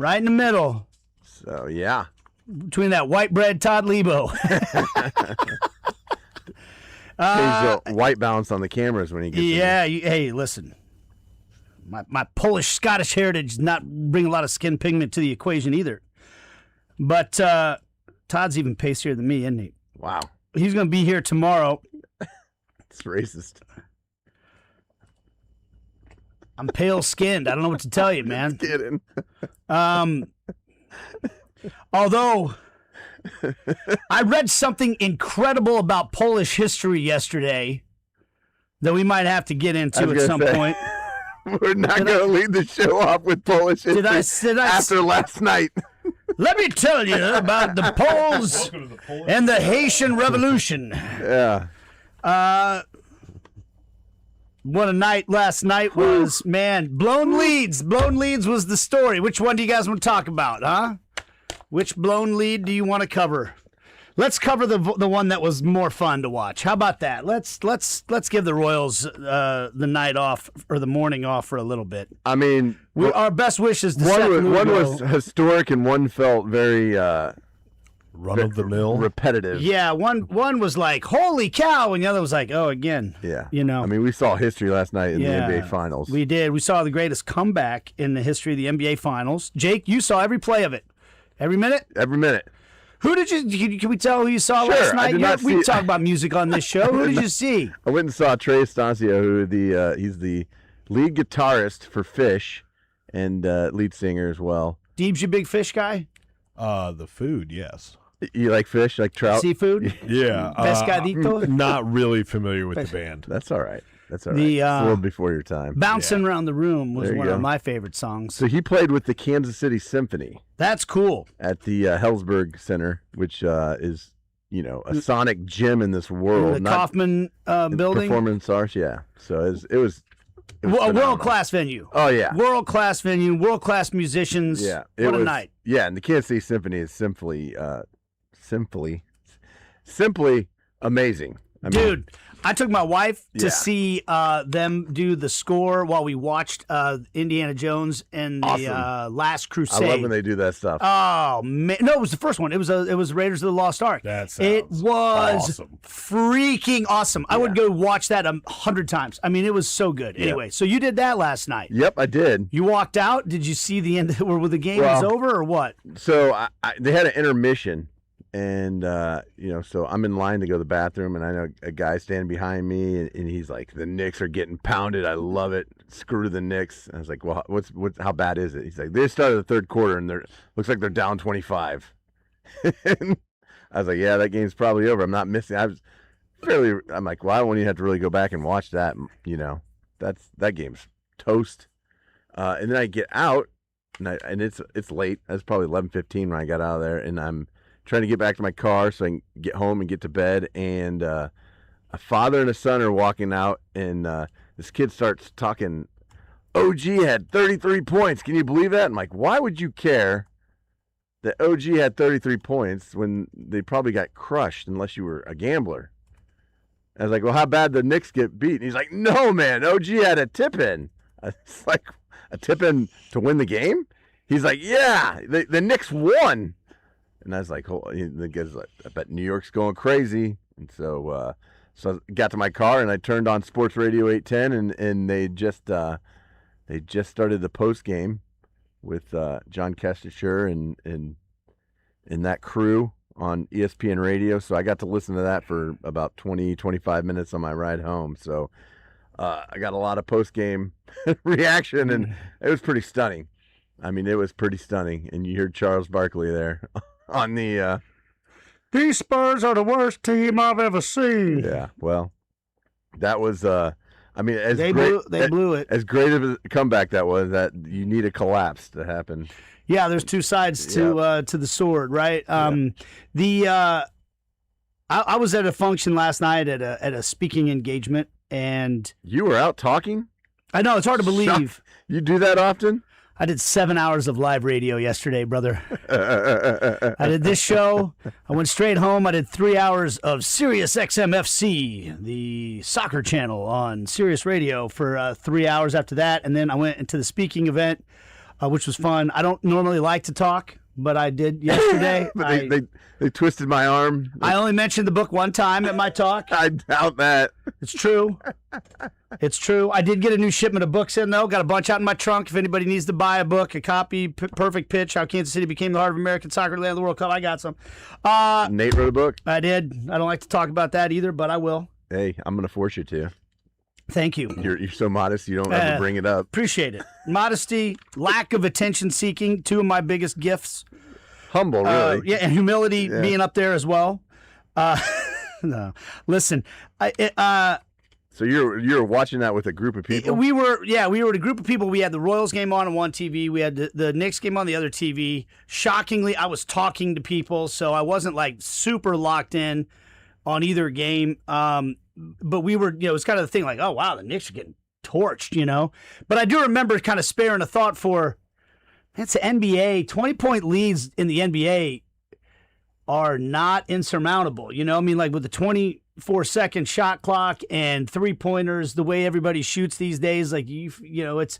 right in the middle. So, yeah. Between that white bread Todd Lebo. Change the white balance on the cameras when he gets in. Hey, listen. My Polish-Scottish heritage does not bring a lot of skin pigment to the equation either. But Todd's even pastier than me, isn't he? Wow. He's going to be here tomorrow. It's racist. I'm pale-skinned. I don't know what to tell you, man. Just kidding. Although I read something incredible about Polish history yesterday that we might have to get into at some point. We're not going to lead the show off with Polish history after last night. Let me tell you about the Poles and the Haitian Revolution. Yeah. What a night last night was, man. Blown leads. Blown leads was the story. Which one do you guys want to talk about, huh? Which blown lead do you want to cover? Let's cover the one that was more fun to watch. How about that? Let's give the Royals the night off or the morning off for a little bit. I mean, our best wishes to one was historic and one felt very run of the mill, repetitive. Yeah, one was like holy cow, and the other was like again. Yeah, I mean, we saw history last night in the NBA Finals. We did. We saw the greatest comeback in the history of the NBA Finals. Jake, you saw every play of it. Every minute? Every minute. Who did you? Can we tell who you saw last night? We talk about music on this show. Who did you see? I went and saw Trey Estancia, who he's the lead guitarist for Fish and lead singer as well. Deeb's you big Fish guy? The food, yes. You like fish, like trout? Seafood? Yeah. Pescadito? Not really familiar with the band. That's all right. That's all right. It's a little before your time. Bouncing Around the Room was one of my favorite songs. So he played with the Kansas City Symphony. That's cool. At the Hellsberg Center, which is, a sonic gem in this world. The Kaufman building? Performance Arts, yeah. So it was a world-class venue. Oh, yeah. World-class venue, world-class musicians. Yeah. What a night. Yeah, and the Kansas City Symphony is simply amazing. Dude, I took my wife to see them do the score while we watched Indiana Jones and the Last Crusade. I love when they do that stuff. Oh man, no, it was the first one. It was Raiders of the Lost Ark. It was awesome. Freaking awesome. I would go watch that 100 times. I mean, it was so good. Anyway, so you did that last night. Yep, I did. You walked out. Did you see the end where the game was over or what? So they had an intermission. And, so I'm in line to go to the bathroom, and I know a guy standing behind me, and he's like, the Knicks are getting pounded. I love it. Screw the Knicks. And I was like, well, how bad is it? He's like, they started the third quarter, and looks like they're down 25. And I was like, yeah, that game's probably over. I'm not missing. I'm like, well, I won't even have to really go back and watch that. That game's toast. And then I get out, and it's late. It's probably 11:15 when I got out of there, and I'm trying to get back to my car so I can get home and get to bed, and a father and a son are walking out, and this kid starts talking, OG had 33 points. Can you believe that? I'm like, why would you care that OG had 33 points when they probably got crushed unless you were a gambler? I was like, well, how bad the Knicks get beat? And he's like, no, man, OG had a tip-in. It's like, a tip-in to win the game? He's like, yeah, the Knicks won. And I was like, the guy's like, I bet New York's going crazy. And so I got to my car and I turned on Sports Radio 810, and they just started the post game with John Kestecher and that crew on ESPN Radio. So I got to listen to that for about 25 minutes on my ride home. So I got a lot of post game reaction, and it was pretty stunning. I mean, it was pretty stunning. And you heard Charles Barkley there. On the these Spurs are the worst team I've ever seen. Yeah, well, that was they blew it. As great of a comeback that was, that you need a collapse to happen. Yeah, there's two sides to the sword, right? I was at a function last night at a speaking engagement, and you were out talking? I know, it's hard to believe. You do that often? I did 7 hours of live radio yesterday, brother. I did this show. I went straight home. I did 3 hours of Sirius XM FC, the soccer channel on Sirius Radio, for 3 hours after that. And then I went into the speaking event. which was fun. I don't normally like to talk, but I did yesterday. But they twisted my arm. I only mentioned the book one time at my talk. I doubt that. It's true. It's true. I did get a new shipment of books in, though. Got a bunch out in my trunk. If anybody needs to buy a book, a copy, Perfect Pitch, How Kansas City Became the Heart of American Soccer, Land of the World Cup, I got some. Nate wrote a book. I did. I don't like to talk about that either, but I will. Hey, I'm going to force you to. Thank you. You're so modest you don't ever bring it up. Appreciate it. Modesty, lack of attention seeking, two of my biggest gifts. Humble, really. Yeah, and humility being up there as well. No, listen. So you're watching that with a group of people? We were with a group of people. We had the Royals game on one TV. We had the Knicks game on the other TV. Shockingly, I was talking to people, so I wasn't like super locked in on either game. But we were, it was kind of the thing like, oh, wow, the Knicks are getting torched, But I do remember kind of sparing a thought for, it's the NBA. 20-point leads in the NBA are not insurmountable. I mean, like with the 24-second shot clock and three-pointers, the way everybody shoots these days, like, it's,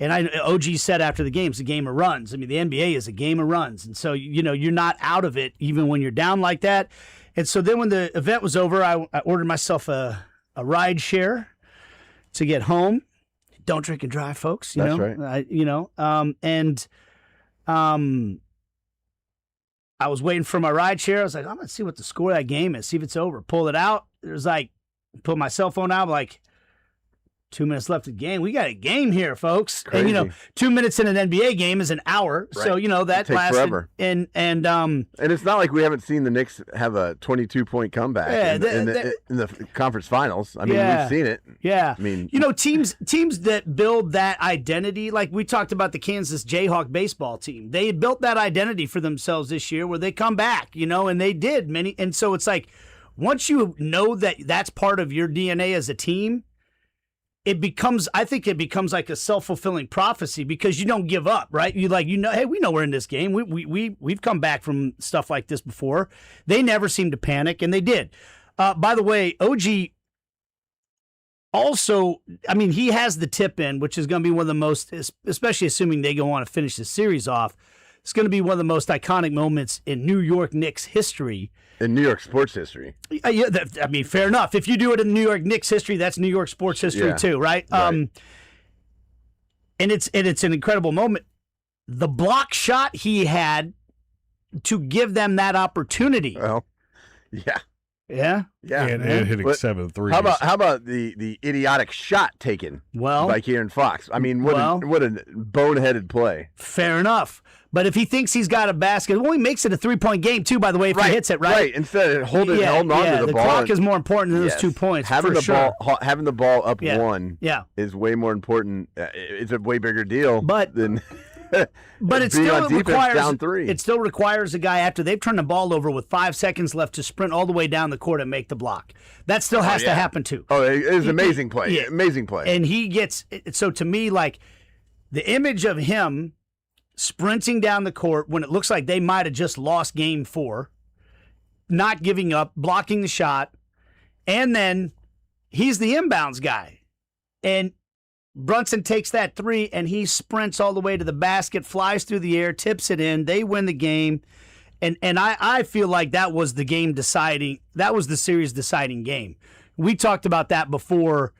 and OG said after the game, it's a game of runs. I mean, the NBA is a game of runs. And so, you're not out of it even when you're down like that. And so then when the event was over, I ordered myself a ride share to get home. Don't drink and drive, folks. That's right. I was waiting for my ride share. I was like, I'm going to see what the score of that game is, see if it's over. Pull it out. There's put my cell phone out, like, 2 minutes left of the game. We got a game here, folks. Crazy. And 2 minutes in an NBA game is an hour. Right. So, that it takes lasted forever. And it's not like we haven't seen the Knicks have a 22-point comeback in the conference finals. I mean, we've seen it. Yeah. I mean, teams that build that identity, like we talked about the Kansas Jayhawk baseball team. They built that identity for themselves this year where they come back, and they did many. And so it's like, once you know that that's part of your DNA as a team, I think it becomes like a self-fulfilling prophecy because you don't give up, right? Hey, we know we're in this game. We've come back from stuff like this before. They never seemed to panic, and they did. By the way, OG also, I mean, he has the tip in, which is going to be one of the most, especially assuming they go on to finish the series off, it's going to be one of the most iconic moments in New York Knicks history. In New York sports history. Yeah, I mean, fair enough. If you do it in New York Knicks history, that's New York sports history too, right? Right. And it's an incredible moment. The block shot he had to give them that opportunity. Well, yeah. Yeah. Yeah. And hitting 7 threes. How about the idiotic shot taken by Kieran Fox? I mean, what a boneheaded play. Fair enough. But if he thinks he's got a basket, he makes it a 3-point game too, by the way, if he hits it, right? Right. Instead of holding on to the the ball. clock is more important than those 2 points. Having the ball up one is way more important. It's a way bigger deal than But it being still on defense requires down 3. It still requires a guy after they've turned the ball over with 5 seconds left to sprint all the way down the court and make the block. That still has to happen too. Oh, it is an amazing play. Yeah. Amazing play. And he gets so to me, like the image of him sprinting down the court when it looks like they might have just lost game 4, not giving up, blocking the shot, and then he's the inbounds guy. And Brunson takes that 3, and he sprints all the way to the basket, flies through the air, tips it in. They win the game. And I feel like that was the series deciding game. We talked about that before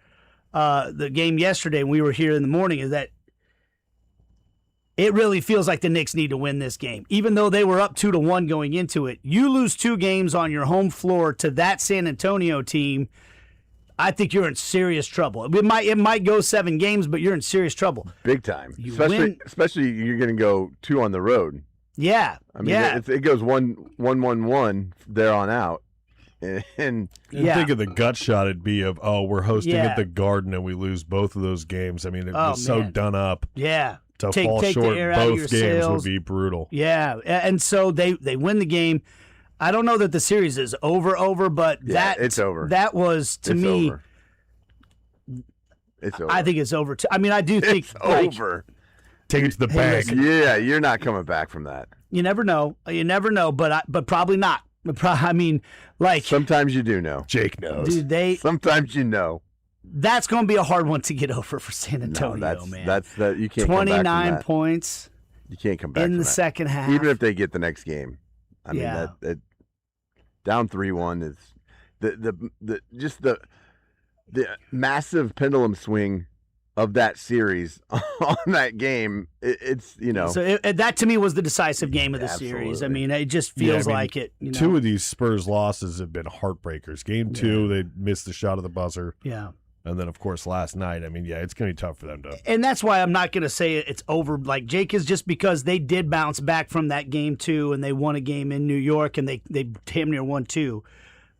the game yesterday when we were here in the morning, is that it really feels like the Knicks need to win this game. Even though they were up 2-1 going into it, you lose 2 games on your home floor to that San Antonio team, I think you're in serious trouble. It might go 7 games, but you're in serious trouble. Big time. You Especially you're going to go 2 on the road. Yeah. I mean, it goes 1-1-1 there on out. And think of the gut shot it'd be of, we're hosting at the Garden and we lose both of those games. I mean, it was so done up. Yeah. To fall short both games would be brutal. Yeah. And so they win the game. I don't know that the series is over, but it's over. That was, to me, over. It's over. I think it's over. I mean, I do think it's over. Take it to the bank. Yeah, you're not coming back from that. You never know. But probably not. I mean, like sometimes you do know. Jake knows. Dude, sometimes you know. That's going to be a hard one to get over for San Antonio, man. That's you can't come back from 29 points. You can't come back in from the that. second half. Even if they get the next game. I mean, that down 3-1 is the massive pendulum swing of that series on that game. It's So that to me was the decisive game of the series. I mean, it just feels like it. Two of these Spurs losses have been heartbreakers. Game 2, they missed the shot of the buzzer. Yeah. And then, of course, last night, I mean, it's going to be tough for them to. And that's why I'm not going to say it's over like Jake is, just because they did bounce back from that game 2 and they won a game in New York and they damn near won 2.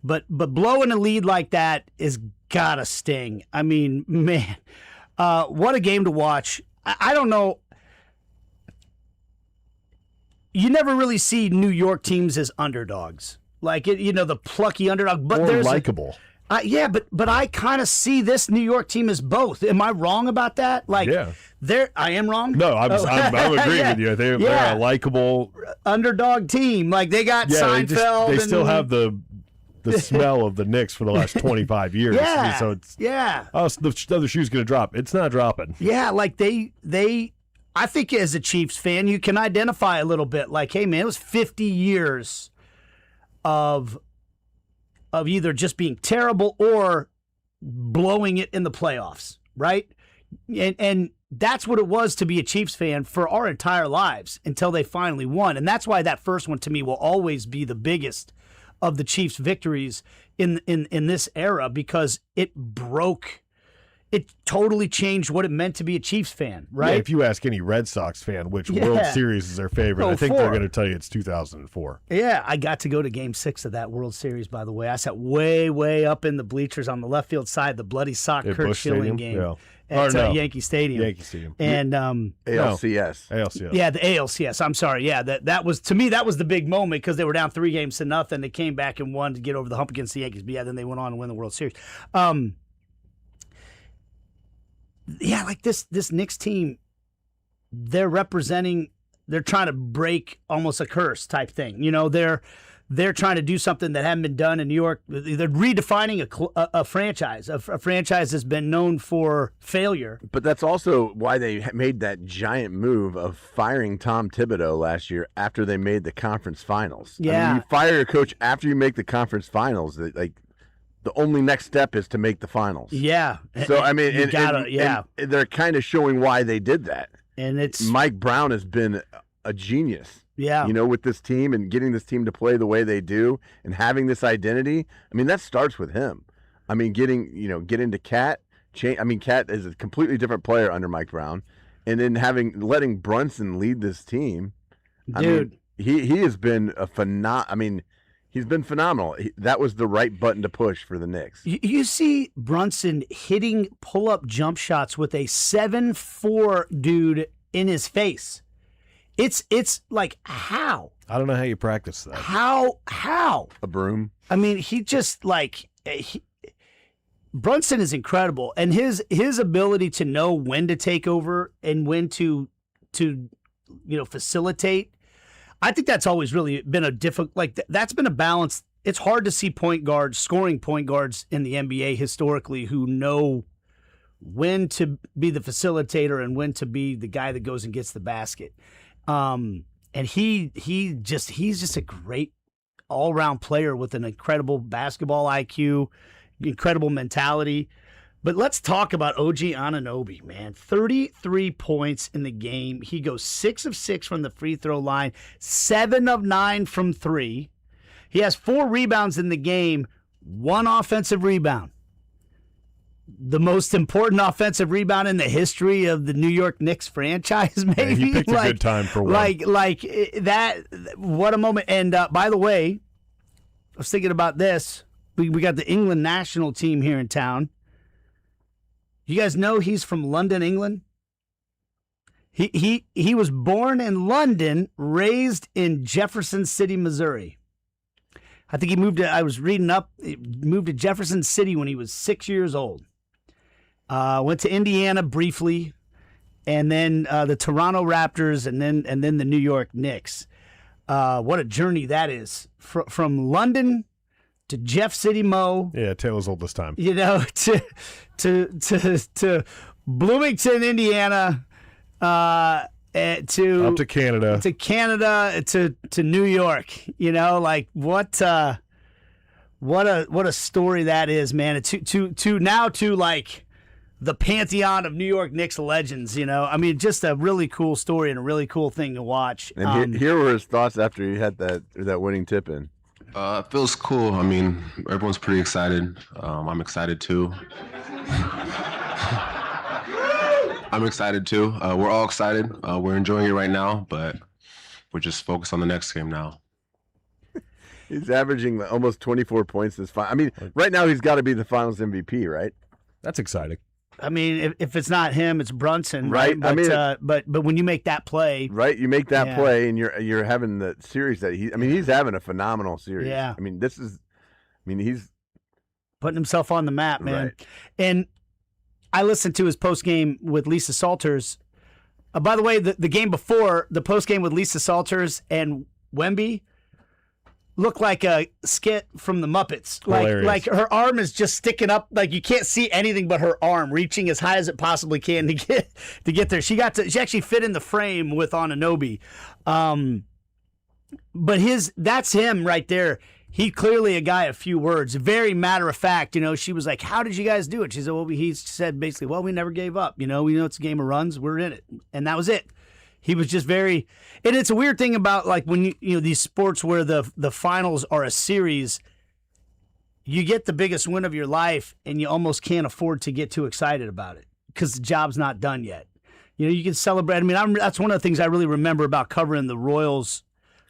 But blowing a lead like that is gotta sting. I mean, man, what a game to watch. I don't know. You never really see New York teams as underdogs. Like, the plucky underdog. But they're likable. Yeah, but I kind of see this New York team as both. Am I wrong about that? Like, I am wrong? No, I'm agreeing with you. They're a likable underdog team. Like, they got Seinfeld. They still have the smell of the Knicks for the last 25 years. Yeah, so it's the other shoe's going to drop. It's not dropping. Yeah, like I think as a Chiefs fan, you can identify a little bit. Like, hey, man, it was 50 years of either just being terrible or blowing it in the playoffs, right? And that's what it was to be a Chiefs fan for our entire lives until they finally won. And that's why that first one to me will always be the biggest of the Chiefs' victories in this era, because it totally changed what it meant to be a Chiefs fan, right? Yeah, if you ask any Red Sox fan which World Series is their favorite, I think they're going to tell you it's 2004. Yeah, I got to go to Game 6 of that World Series, by the way. I sat way, way up in the bleachers on the left field side, the bloody sock Kurt Schilling game at Yankee Stadium. And ALCS. ALCS. Yeah, the ALCS. I'm sorry. Yeah, that was, to me, that was the big moment, because they were down 3-0. They came back and won to get over the hump against the Yankees. But then they went on to win the World Series. Yeah, like this Knicks team, they're trying to break almost a curse type thing. They're trying to do something that hadn't been done in New York. They're redefining a franchise. A franchise has been known for failure. But that's also why they made that giant move of firing Tom Thibodeau last year after they made the conference finals. Yeah. I mean, you fire your coach after you make the conference finals. Like, the only next step is to make the finals. Yeah. So, I mean, and they're kind of showing why they did that. And it's Mike Brown has been a genius. Yeah. With this team and getting this team to play the way they do and having this identity. I mean, that starts with him. I mean, getting to Cat. Cat is a completely different player under Mike Brown. And then letting Brunson lead this team. Dude. He has been he's been phenomenal. That was the right button to push for the Knicks. You see Brunson hitting pull-up jump shots with a 7'4" dude in his face. It's like, how? I don't know how you practice that. How? A broom. I mean, he just Brunson is incredible, and his ability to know when to take over and when to facilitate. I think that's always really been a difficult, that's been a balance. It's hard to see scoring point guards in the NBA historically who know when to be the facilitator and when to be the guy that goes and gets the basket. And he's just a great all-around player with an incredible basketball IQ, incredible mentality. But let's talk about OG Anunoby, man. 33 points in the game. He goes 6 of 6 from the free throw line, 7 of 9 from 3. He has 4 rebounds in the game, 1 offensive rebound. The most important offensive rebound in the history of the New York Knicks franchise, maybe. Yeah, he picked a good time for one. Like that. What a moment. And by the way, I was thinking about this. We got the England national team here in town. You guys know he's from London, England? He was born in London, raised in Jefferson City, Missouri. I think he moved to Jefferson City when he was 6 years old. Went to Indiana briefly, and then the Toronto Raptors, and then the New York Knicks. What a journey that is. From London to Jeff City Mo. Yeah, Taylor's oldest time. You know, to Bloomington, Indiana, to up to Canada, to New York. You know, like what a story that is, man. To now to like the pantheon of New York Knicks legends. You know, I mean, just a really cool story and a really cool thing to watch. And here were his thoughts after he had that winning tip in. It feels cool. I mean, everyone's pretty excited. I'm excited too. I'm excited too. We're all excited. We're enjoying it right now, but we're just focused on the next game now. He's averaging almost 24 points this final. I mean, right now he's got to be the Finals MVP, right? That's exciting. I mean, if it's not him, it's Brunson, right? But, I mean, but when you make that play, right? You make that play, and you're having the series that he's having a phenomenal series. Yeah. I mean, he's putting himself on the map, man. Right. And I listened to his post game with Lisa Salters. By the way, the game before the post game with Lisa Salters and Wemby looked like a skit from the Muppets. Like her arm is just sticking up, like you can't see anything but her arm reaching as high as it possibly can to get there. She actually fit in the frame with Anunoby. But that's him right there. He clearly a guy of few words, very matter of fact. You know, she was like, "How did you guys do it?" She said, "Well, he said basically, well, we never gave up. You know, we know it's a game of runs. We're in it," and that was it. He was just very, and it's a weird thing about like when you know these sports where the finals are a series, you get the biggest win of your life and you almost can't afford to get too excited about it because the job's not done yet. You know, you can celebrate. I mean, that's one of the things I really remember about covering the Royals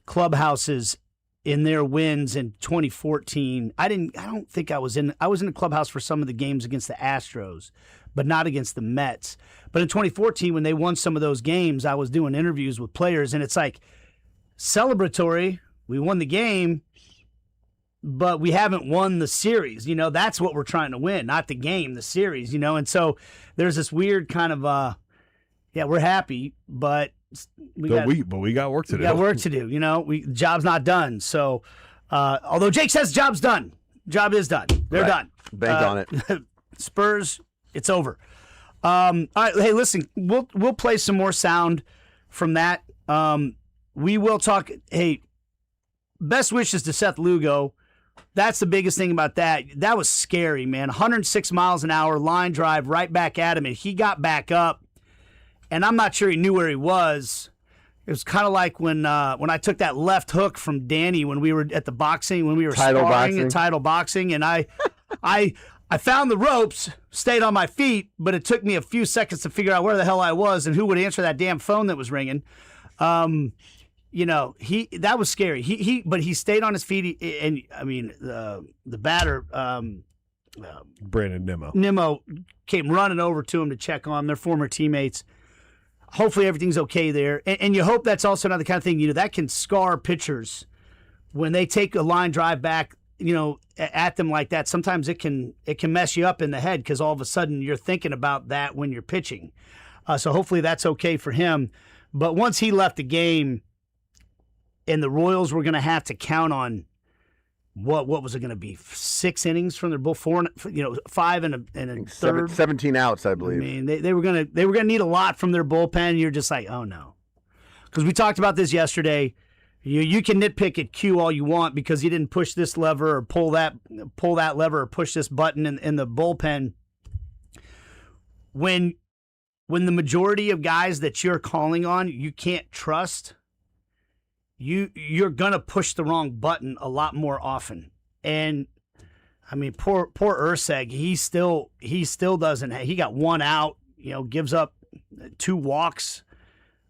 clubhouses in their wins in 2014. I don't think I was in the clubhouse for some of the games against the Astros, but not against the Mets. But in 2014, when they won some of those games, I was doing interviews with players, and it's like celebratory. We won the game, but we haven't won the series. You know, that's what we're trying to win, not the game, the series, you know. And so there's this weird kind of, we're happy, but we got work to do. We got work to do, you know. Job's not done. So, although Jake says job's done, job is done. They're done. Bank on it. Spurs, it's over. All right, hey, listen, we'll play some more sound from that. We will talk. Hey, best wishes to Seth Lugo. That's the biggest thing about that. That was scary, man. 106 miles an hour, line drive right back at him, and he got back up. And I'm not sure he knew where he was. It was kind of like when I took that left hook from Danny when we were at the boxing, when we were sparring at title boxing, and I found the ropes, stayed on my feet, but it took me a few seconds to figure out where the hell I was and who would answer that damn phone that was ringing. You know, that was scary. But he stayed on his feet, and I mean the batter, Brandon Nimmo came running over to him to check on him. Their former teammates. Hopefully everything's okay there. And you hope that's also another kind of thing, you know, that can scar pitchers when they take a line drive back, you know, at them like that. Sometimes it can mess you up in the head because all of a sudden you're thinking about that when you're pitching. So hopefully that's okay for him. But once he left the game and the Royals were going to have to count on what was it going to be? 6 innings from their bull, 4, you know, 5 and a third, 17 outs, I believe. I mean, they were gonna need a lot from their bullpen. And you're just like, oh no, because we talked about this yesterday. You can nitpick at Q all you want because he didn't push this lever or pull that lever or push this button in the bullpen. When the majority of guys that you're calling on you can't trust. You're gonna push the wrong button a lot more often, and I mean, poor Urseg. He still doesn't. He got 1 out. You know, gives up 2 walks,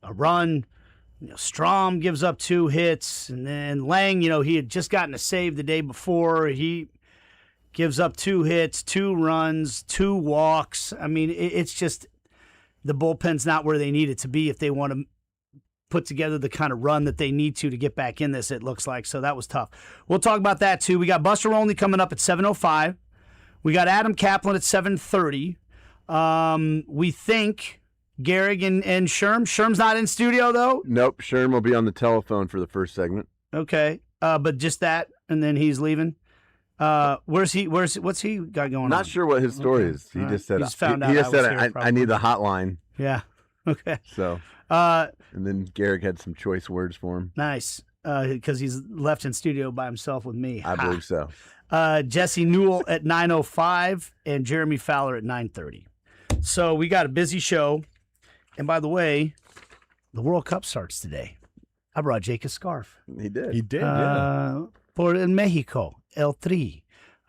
a run. You know, Strom gives up 2 hits, and then Lang. You know, he had just gotten a save the day before. He gives up 2 hits, 2 runs, 2 walks. I mean, it's just the bullpen's not where they need it to be if they want to put together the kind of run that they need to get back in this, it looks like. So that was tough. We'll talk about that too. We got Buster Olney coming up at 7:05. We got Adam Kaplan at 7:30. We think Gehrig and Sherm. Sherm's not in studio though. Nope. Sherm will be on the telephone for the first segment. Okay. But just that, and then he's leaving. What's he got going on? Not sure what his story is. He just said, He just found out he just I was said, here, I need the hotline. Yeah. Okay. So, Uh, and then Garrick had some choice words for him. nice. Because he's left in studio by himself with me. I believe so. Jesse Newell at 9:05 and Jeremy Fowler at 9:30. So we got a busy show. And by the way, the World Cup starts today. I brought Jake a scarf. He did. He did, yeah. For in Mexico, El Tri.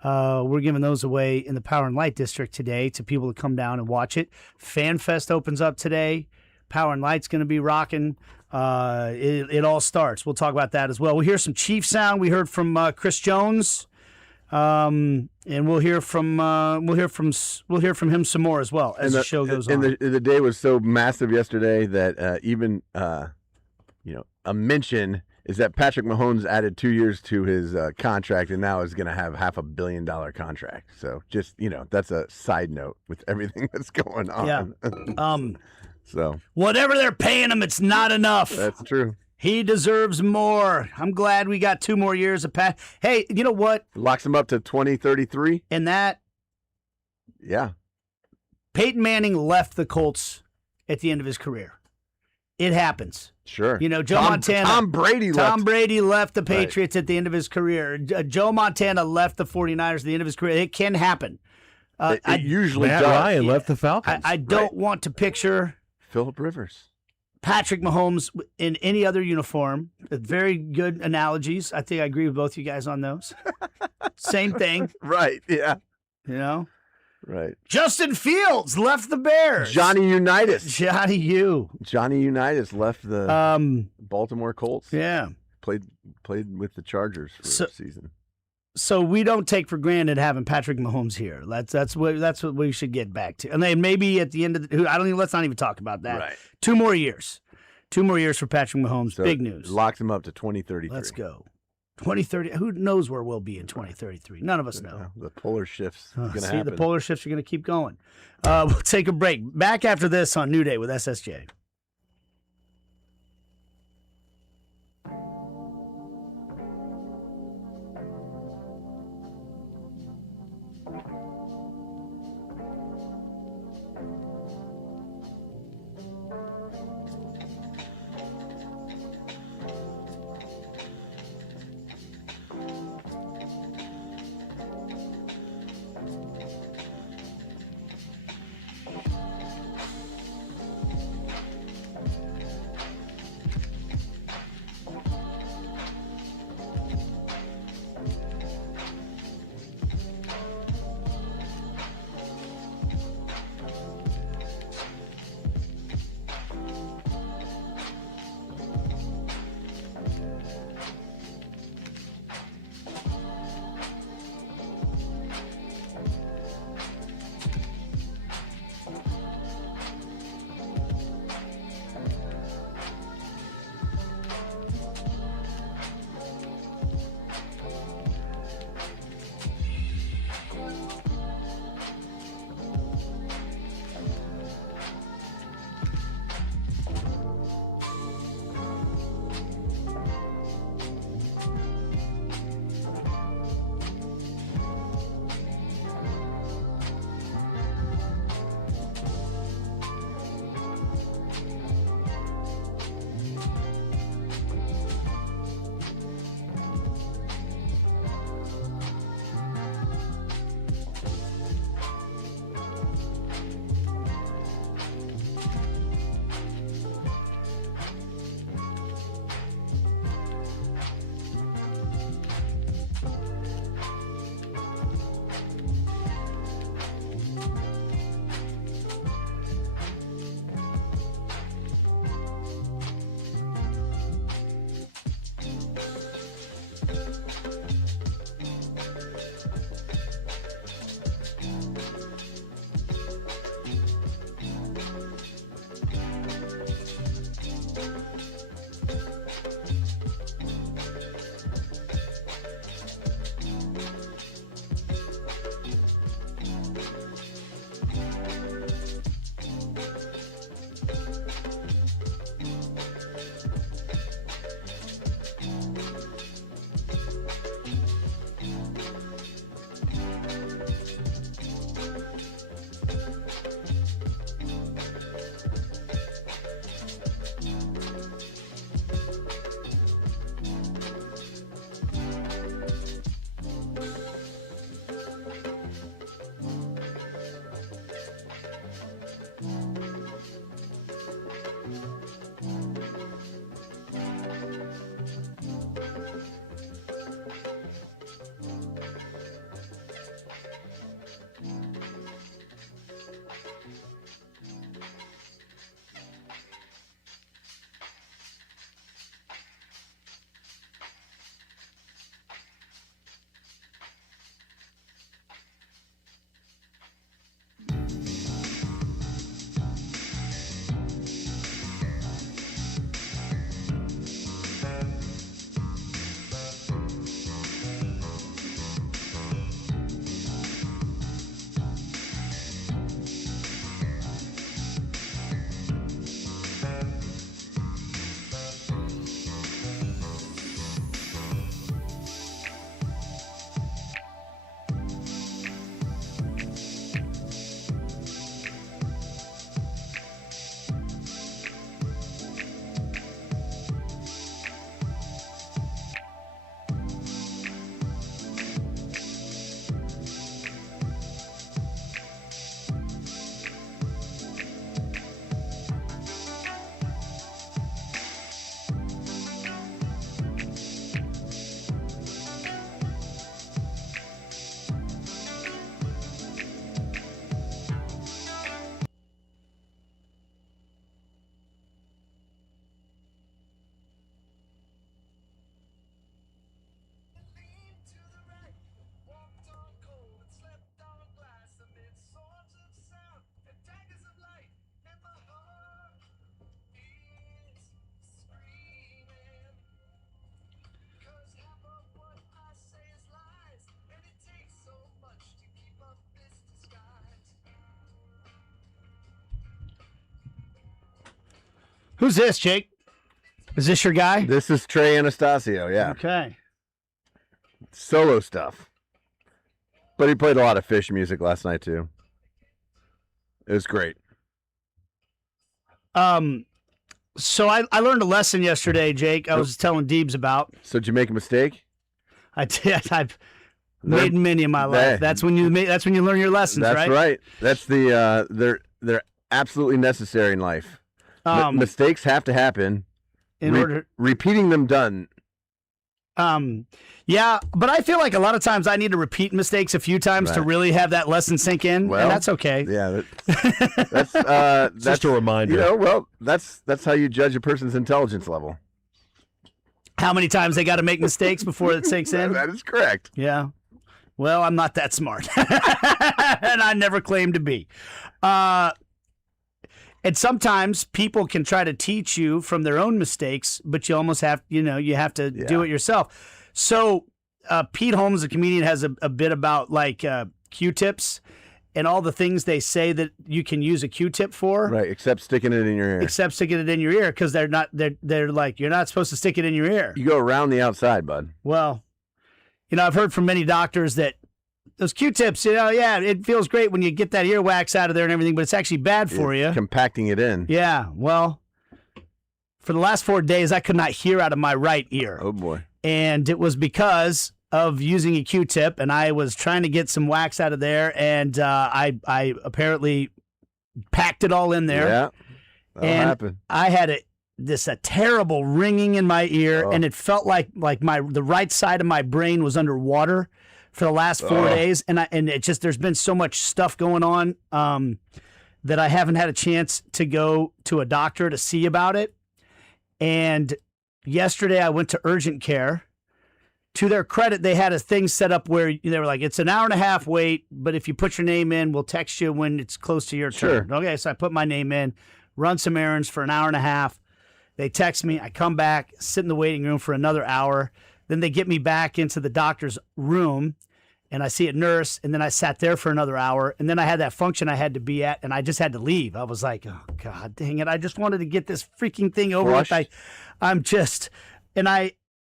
We're giving those away in the Power and Light District today to people to come down and watch it. Fan Fest opens up today. Power and Light's going to be rocking. It all starts. We'll talk about that as well. We'll hear some Chief sound. We heard from Chris Jones, and we'll hear from him some more as well as the show goes on. And the day was so massive yesterday that even a mention is that Patrick Mahomes added 2 years to his contract and now is going to have $500 million contract. So just that's a side note with everything that's going on. Yeah. So whatever they're paying him, it's not enough. That's true. He deserves more. I'm glad we got 2 more years of Pat. Hey, you know what? Locks him up to 2033. And that, yeah. Peyton Manning left the Colts at the end of his career. It happens. Sure. Montana. Tom Brady left the Patriots at the end of his career. Joe Montana left the 49ers at the end of his career. It can happen. It usually Matt does. Ryan left the Falcons. I don't want to picture Phillip Rivers. Patrick Mahomes in any other uniform. Very good analogies. I think I agree with both you guys on those. Same thing. Right, yeah. Right. Justin Fields left the Bears. Johnny Unitas left the Baltimore Colts. Yeah. Played with the Chargers for a season. So we don't take for granted having Patrick Mahomes here. That's what we should get back to. And then maybe at the end of let's not even talk about that. Right. 2 more years. 2 more years for Patrick Mahomes. So big news. Locks him up to 2033. Let's go. 2030. Who knows where we'll be in 2033? None of us know. The polar shifts going to happen. The polar shifts are going to keep going. We'll take a break. Back after this on New Day with SSJ. Who's this, Jake? Is this your guy? This is Trey Anastasio, yeah. Okay. Solo stuff. But he played a lot of Fish music last night, too. It was great. So I learned a lesson yesterday, Jake. I was telling Deebs about. So did you make a mistake? I did. I've made many in my life. That's when you learn your lessons, right? That's right. That's they're absolutely necessary in life. Mistakes have to happen. In order repeating them done. Yeah, but I feel like a lot of times I need to repeat mistakes a few times to really have that lesson sink in, and that's okay. Yeah, that's just a reminder. You know, well, that's how you judge a person's intelligence level. How many times they got to make mistakes before it sinks in? That is correct. Yeah. Well, I'm not that smart, and I never claimed to be. And sometimes people can try to teach you from their own mistakes, but you almost have, you have to do it yourself. So Pete Holmes, the comedian, has a bit about like Q-tips and all the things they say that you can use a Q-tip for. Right, except sticking it in your ear. Except sticking it in your ear, because they're like, you're not supposed to stick it in your ear. You go around the outside, bud. Well, I've heard from many doctors that those Q-tips, it feels great when you get that earwax out of there and everything, but it's actually bad for you. Compacting it in. Yeah, well, for the last 4 days, I could not hear out of my right ear. Oh, boy. And it was because of using a Q-tip, and I was trying to get some wax out of there, and I apparently packed it all in there. Yeah, that'll happen. I had a terrible ringing in my ear, and it felt like the right side of my brain was underwater for the last 4 days, and it just, there's been so much stuff going on that I haven't had a chance to go to a doctor to see about it. And yesterday I went to urgent care. To their credit, they had a thing set up where they were like, it's an hour and a half wait, but if you put your name in, we'll text you when it's close to your turn. Okay, so I put my name in, run some errands for an hour and a half. They text me, I come back, sit in the waiting room for another hour. Then they get me back into the doctor's room, and I see a nurse, and then I sat there for another hour, and then I had that function I had to be at, and I just had to leave. I was like, oh, God dang it. I just wanted to get this freaking thing over with.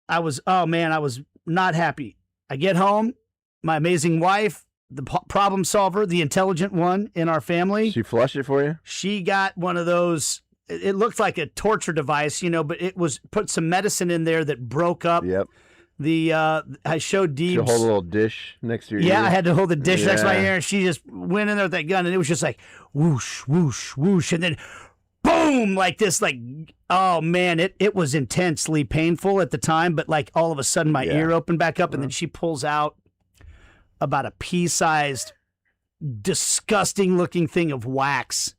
I was not happy. I get home, my amazing wife, the problem solver, the intelligent one in our family. She flushed it for you? She got one of those. It looked like a torture device, but it was put some medicine in there that broke up. Yep. I showed Deebs. You hold a little dish next to your ear? Yeah, I had to hold the dish next to my ear, and she just went in there with that gun, and it was just like whoosh, whoosh, whoosh, and then boom, like this, like, oh man, it was intensely painful at the time, but like all of a sudden my ear opened back up, and then she pulls out about a pea-sized, disgusting looking thing of wax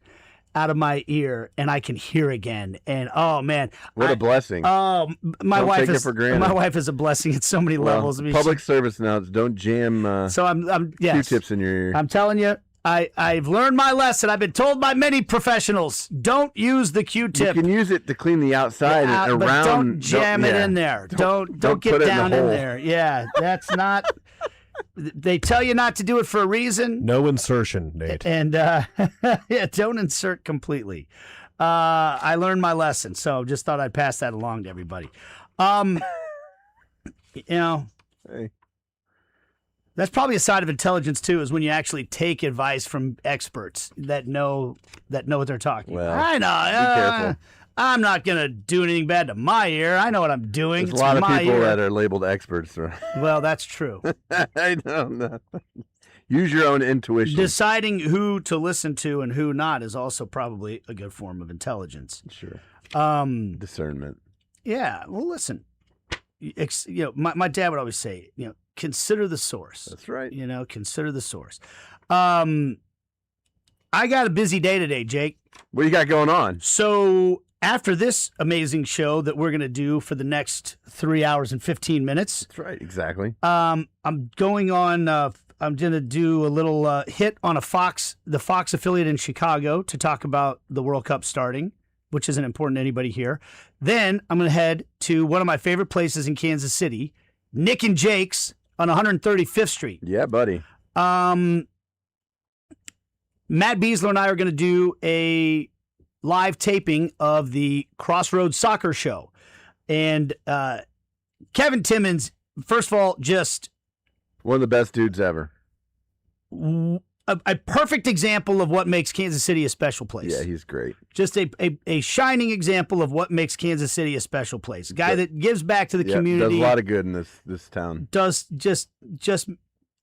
out of my ear, and I can hear again. And oh man, what a blessing! Oh, my don't wife take is it for granted. My wife is a blessing at so many levels. I mean, public service announcements: don't jam. So I'm yes, Q-tips in your ear. I'm telling you, I've learned my lesson. I've been told by many professionals: don't use the Q-tip. You can use it to clean the outside and around. But don't jam it in there. Don't get down in there. Yeah, that's not. They tell you not to do it for a reason. No insertion, Nate. And don't insert completely. I learned my lesson, so just thought I'd pass that along to everybody. Hey. That's probably a side of intelligence too, is when you actually take advice from experts that know what they're talking about. I know. Be careful. I'm not going to do anything bad to my ear. I know what I'm doing. There's a lot of people that are labeled experts. Well, that's true. I don't know. Use your own intuition. Deciding who to listen to and who not is also probably a good form of intelligence. Sure. Discernment. Yeah. Well, listen. My dad would always say, consider the source. That's right. Consider the source. I got a busy day today, Jake. What you got going on? So after this amazing show that we're going to do for the next 3 hours and 15 minutes. That's right. Exactly. I'm going on. I'm going to do a little hit on the Fox affiliate in Chicago to talk about the World Cup starting, which isn't important to anybody here. Then I'm going to head to one of my favorite places in Kansas City, Nick and Jake's on 135th Street. Yeah, buddy. Matt Beasler and I are going to do a live taping of the Crossroads Soccer Show. And Kevin Timmons, first of all, just one of the best dudes ever. A perfect example of what makes Kansas City a special place. Yeah, he's great. Just a shining example of what makes Kansas City a special place. A guy that gives back to the community. Does a lot of good in this town. Does just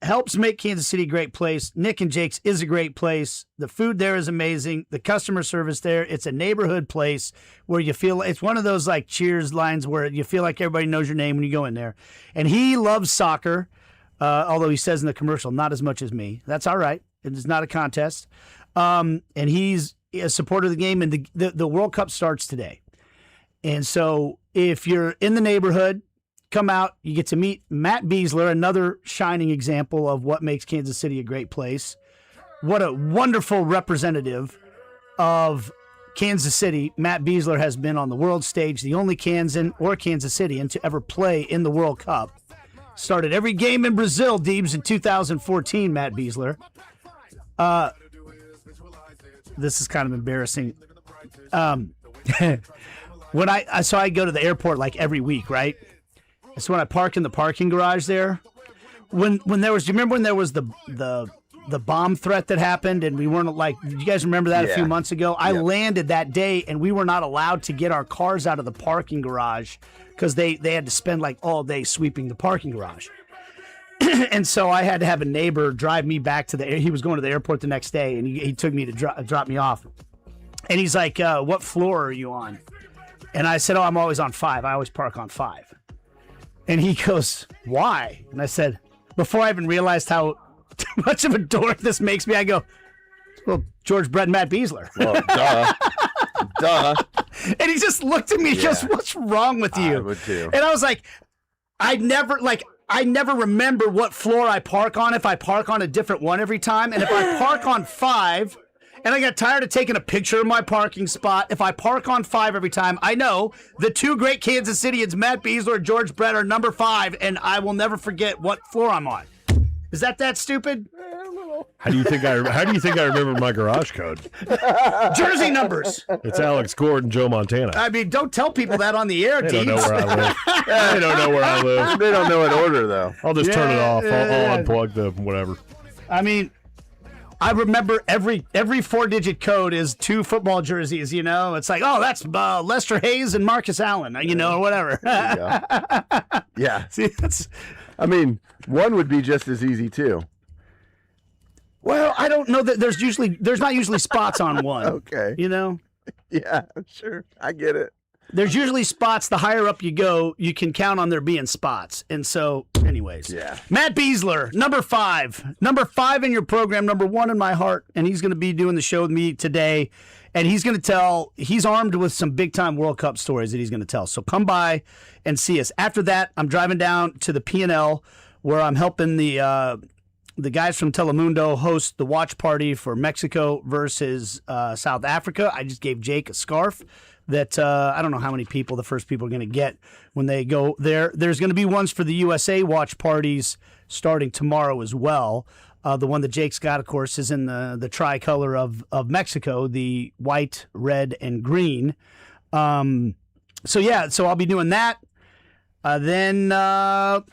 helps make Kansas City a great place. Nick and Jake's is a great place. The food there is amazing. The customer service there, it's a neighborhood place where you feel it's one of those like Cheers lines where you feel like everybody knows your name when you go in there. And he loves soccer, although he says in the commercial, not as much as me. That's all right. It's not a contest. And he's a supporter of the game, and the World Cup starts today. And so if you're in the neighborhood, come out. You get to meet Matt Besler, another shining example of what makes Kansas City a great place. What a wonderful representative of Kansas City Matt Besler has been on the world stage, the only Kansan or Kansas Cityan to ever play in the World Cup. Started every game in Brazil, Deebs, in 2014, Matt Besler. This is kind of embarrassing. When I go to the airport like every week, right? So when I park in the parking garage there, when there was, do you remember when there was the bomb threat that happened and we weren't like, did you guys remember that a few months ago? I landed that day and we were not allowed to get our cars out of the parking garage because they had to spend like all day sweeping the parking garage. And so I had to have a neighbor drive me back to he was going to the airport the next day, and he took me to drop me off. And he's like, what floor are you on? And I said, I'm always on 5. I always park on 5. And he goes, why? And I said, before I even realized how much of a dork this makes me, I go, well, George Brett and Matt Besler. Well, duh. And he just looked at me and goes, what's wrong with you? I would too. And I was like, I never remember what floor I park on if I park on a different one every time. And if I park on 5 and I got tired of taking a picture of my parking spot, if I park on 5 every time, I know the two great Kansas Cityans, Matt Besler and George Brett, are number 5, and I will never forget what floor I'm on. Is that stupid? How do you think I remember my garage code? Jersey numbers. It's Alex Gordon, Joe Montana. I mean, don't tell people that on the air, They don't know where I live. They don't know where I live. They don't know in order, though. I'll just turn it off. I'll unplug the whatever. I mean, I remember every 4-digit code is 2 football jerseys, you know? It's like, oh, that's Lester Hayes and Marcus Allen, you know, or whatever. Yeah. See, that's... I mean, one would be just as easy, too. Well, I don't know that there's not usually spots on one. Okay. You know? Yeah, sure. I get it. There's usually spots. The higher up you go, you can count on there being spots. And so, anyways. Yeah. Matt Besler, number 5. Number 5 in your program, number 1 in my heart. And he's going to be doing the show with me today. And he's going to he's armed with some big-time World Cup stories that he's going to tell. So come by and see us. After that, I'm driving down to the P&L where I'm helping the guys from Telemundo host the watch party for Mexico versus South Africa. I just gave Jake a scarf that I don't know how many people, the first people are going to get when they go there. There's going to be ones for the USA watch parties starting tomorrow as well. The one that Jake's got, of course, is in the tricolor of Mexico, the white, red, and green. So I'll be doing that. Then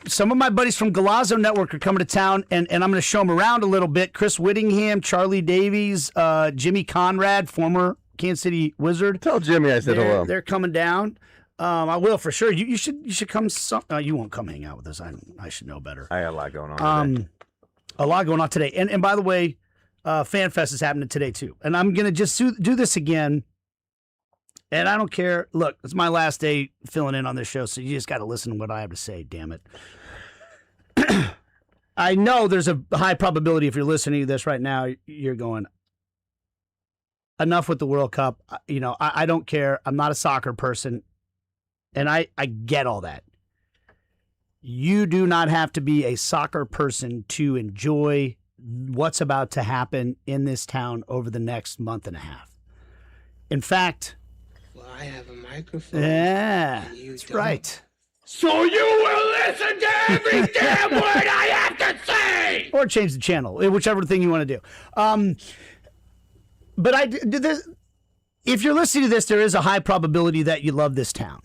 some of my buddies from Galazzo Network are coming to town, and I'm going to show them around a little bit. Chris Whittingham, Charlie Davies, Jimmy Conrad, former Kansas City Wizard. Tell Jimmy I said hello. They're coming down. I will for sure. You should come. You won't come hang out with us. I should know better. I got a lot going on today. A lot going on today. And by the way, Fan Fest is happening today too. And I'm going to just do this again. And I don't care. Look, it's my last day filling in on this show, so you just got to listen to what I have to say, damn it. I know there's a high probability if you're listening to this right now, you're going, enough with the World Cup. You know, I don't care. I'm not a soccer person. And I get all that. You do not have to be a soccer person to enjoy what's about to happen in this town over the next month and a half. In fact... Well, I have a microphone. Yeah, that's right. So you will listen to every damn word I have to say! Or change the channel, whichever thing you want to do. But I did this. if you're listening to this, there is a high probability that you love this town.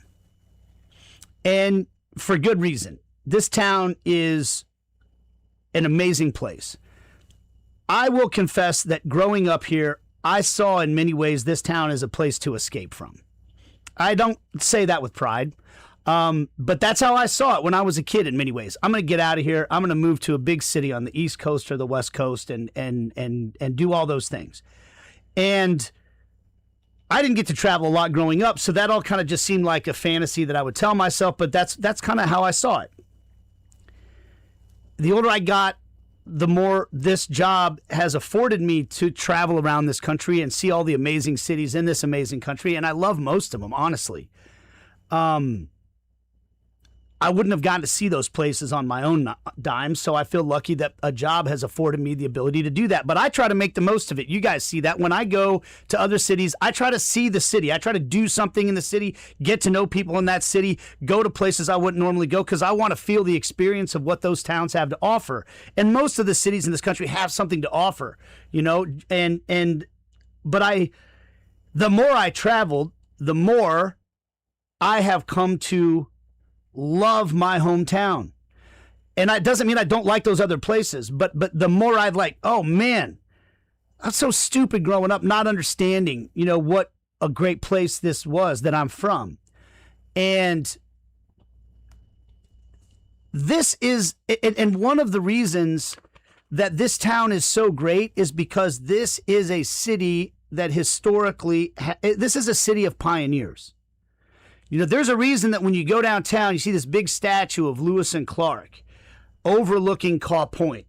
And for good reason. This town is an amazing place. I will confess that growing up here, I saw in many ways this town as a place to escape from. I don't say that with pride, but that's how I saw it when I was a kid in many ways. I'm going to get out of here. I'm going to move to a big city on the East Coast or the West Coast and do all those things. And I didn't get to travel a lot growing up, so that all kind of just seemed like a fantasy that I would tell myself, but that's kind of how I saw it. The older I got, the more this job has afforded me to travel around this country and see all the amazing cities in this amazing country, and I love most of them, honestly. I wouldn't have gotten to see those places on my own dime, so I feel lucky that a job has afforded me the ability to do that. But I try to make the most of it. You guys see that. When I go to other cities, I try to see the city. I try to do something in the city, get to know people in that city, go to places I wouldn't normally go because I want to feel the experience of what those towns have to offer. And most of the cities in this country have something to offer, you know, but the more I traveled, the more I have come to love my hometown. And it doesn't mean I don't like those other places, but the more I'd like, oh man, I'm so stupid growing up, not understanding, you know, what a great place this was that I'm from. And this is, and one of the reasons that this town is so great is because this is a city that historically, this is a city of pioneers. You know, there's a reason that when you go downtown, you see this big statue of Lewis and Clark overlooking Caw Point.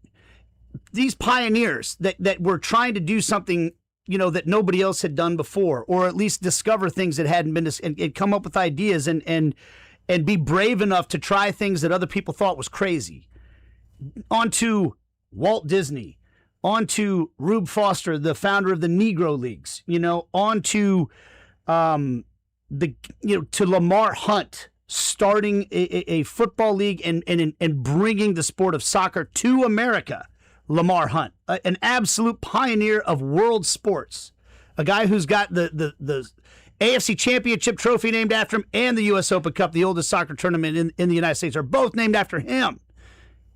These pioneers that were trying to do something, you know, that nobody else had done before, or at least discover things that hadn't been, and come up with ideas and be brave enough to try things that other people thought was crazy. Onto Walt Disney, onto Rube Foster, the founder of the Negro Leagues, you know, onto to Lamar Hunt starting a football league and bringing the sport of soccer to America. Lamar Hunt, an absolute pioneer of world sports, a guy who's got the AFC Championship trophy named after him and the U.S. Open Cup, the oldest soccer tournament in the United States, are both named after him.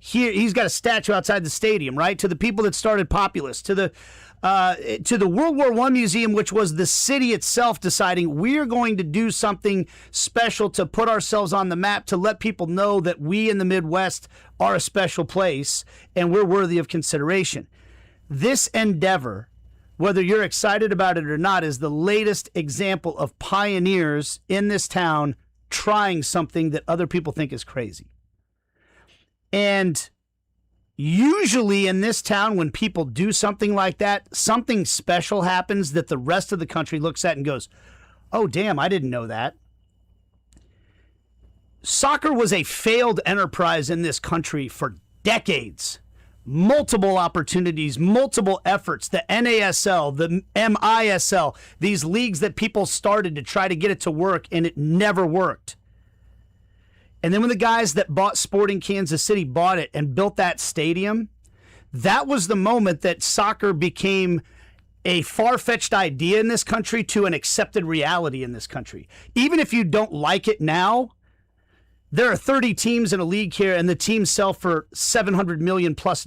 Here, he's got a statue outside the stadium, right? To the people that started Populous, to the World War I Museum, which was the city itself deciding we're going to do something special to put ourselves on the map, to let people know that we in the Midwest are a special place and we're worthy of consideration. This endeavor, whether you're excited about it or not, is the latest example of pioneers in this town trying something that other people think is crazy. And usually in this town, when people do something like that, something special happens that the rest of the country looks at and goes, oh, damn, I didn't know that. Soccer was a failed enterprise in this country for decades. Multiple opportunities, multiple efforts, the NASL, the MISL, these leagues that people started to try to get it to work, and it never worked. And then when the guys that bought Sporting Kansas City bought it and built that stadium, that was the moment that soccer became a far-fetched idea in this country to an accepted reality in this country. Even if you don't like it now, there are 30 teams in a league here and the teams sell for $700 million plus.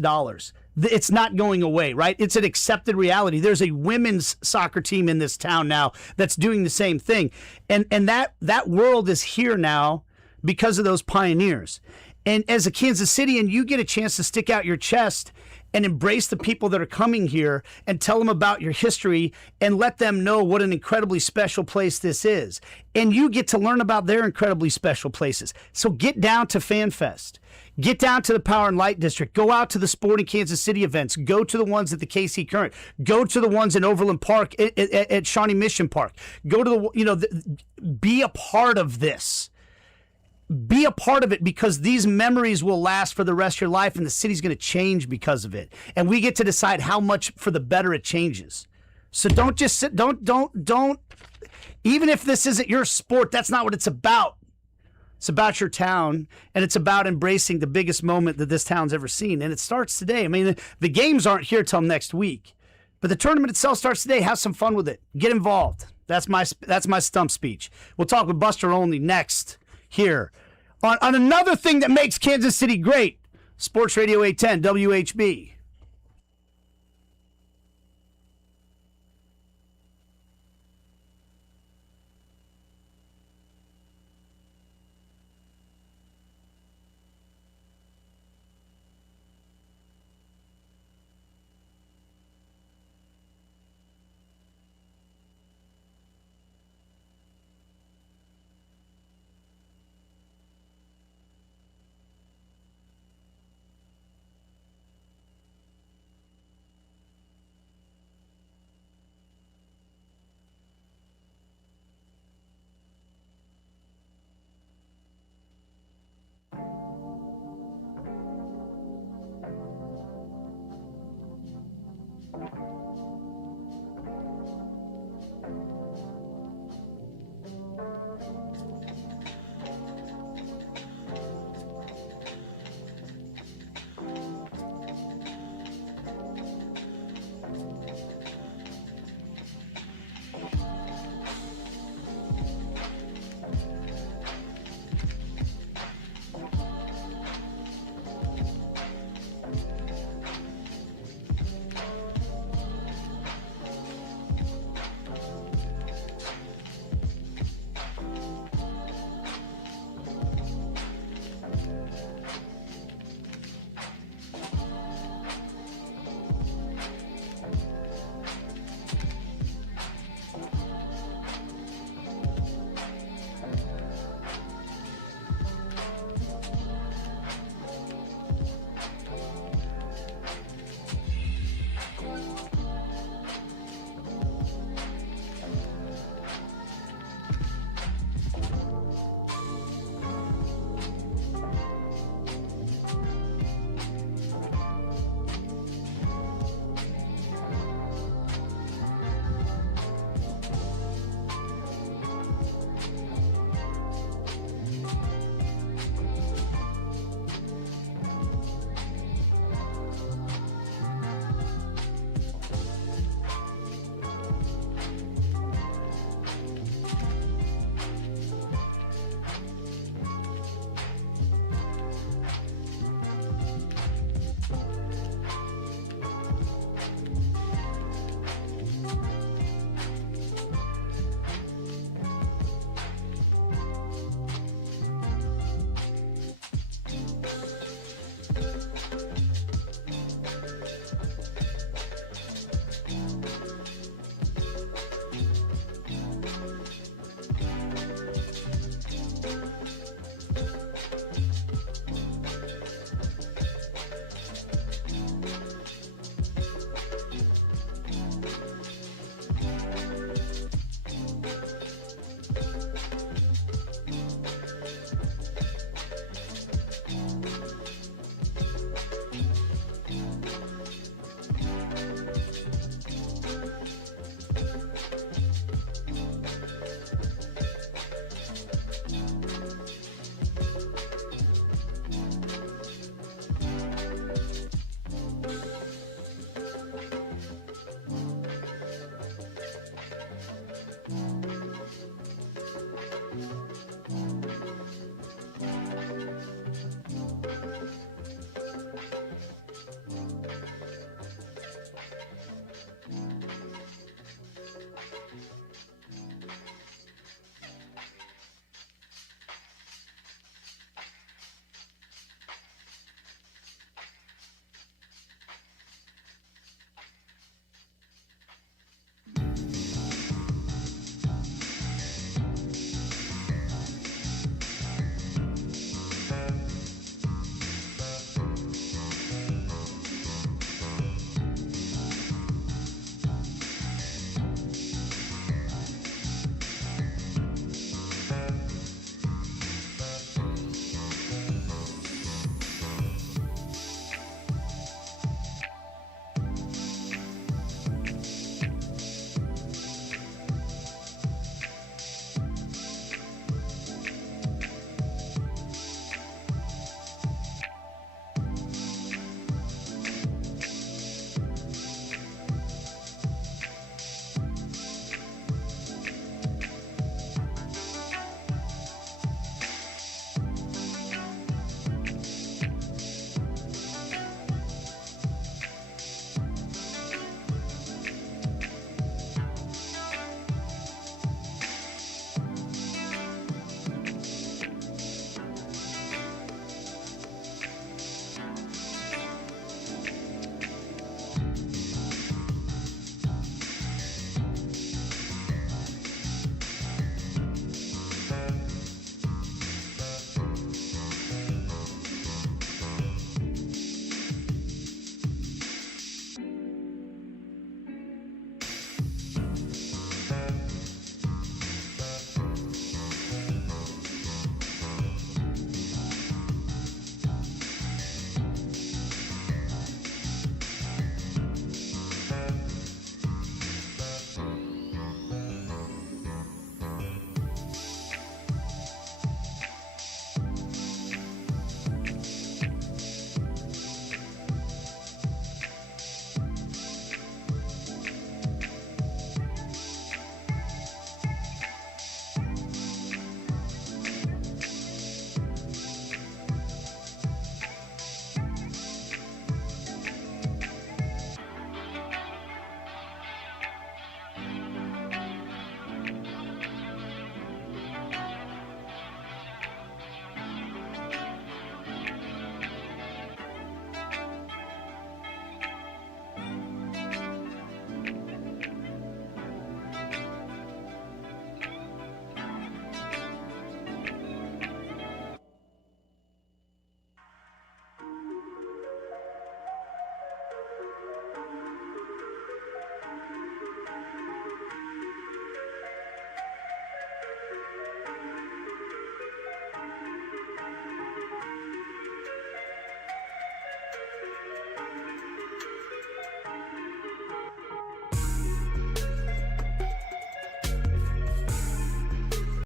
It's not going away, right? It's an accepted reality. There's a women's soccer team in this town now that's doing the same thing. And that world is here now because of those pioneers. And as a Kansas Citian, you get a chance to stick out your chest and embrace the people that are coming here and tell them about your history and let them know what an incredibly special place this is. And you get to learn about their incredibly special places. So get down to FanFest. Get down to the Power and Light District. Go out to the Sporting Kansas City events. Go to the ones at the KC Current. Go to the ones in Overland Park at Shawnee Mission Park. Go to be a part of this. Be a part of it, because these memories will last for the rest of your life and the city's going to change because of it. And we get to decide how much for the better it changes. So don't just sit, don't, even if this isn't your sport, that's not what it's about. It's about your town, and it's about embracing the biggest moment that this town's ever seen. And it starts today. I mean, the games aren't here till next week. But the tournament itself starts today. Have some fun with it. Get involved. That's my stump speech. We'll talk with Buster Olney next here on another thing that makes Kansas City great. Sports Radio 810 WHB.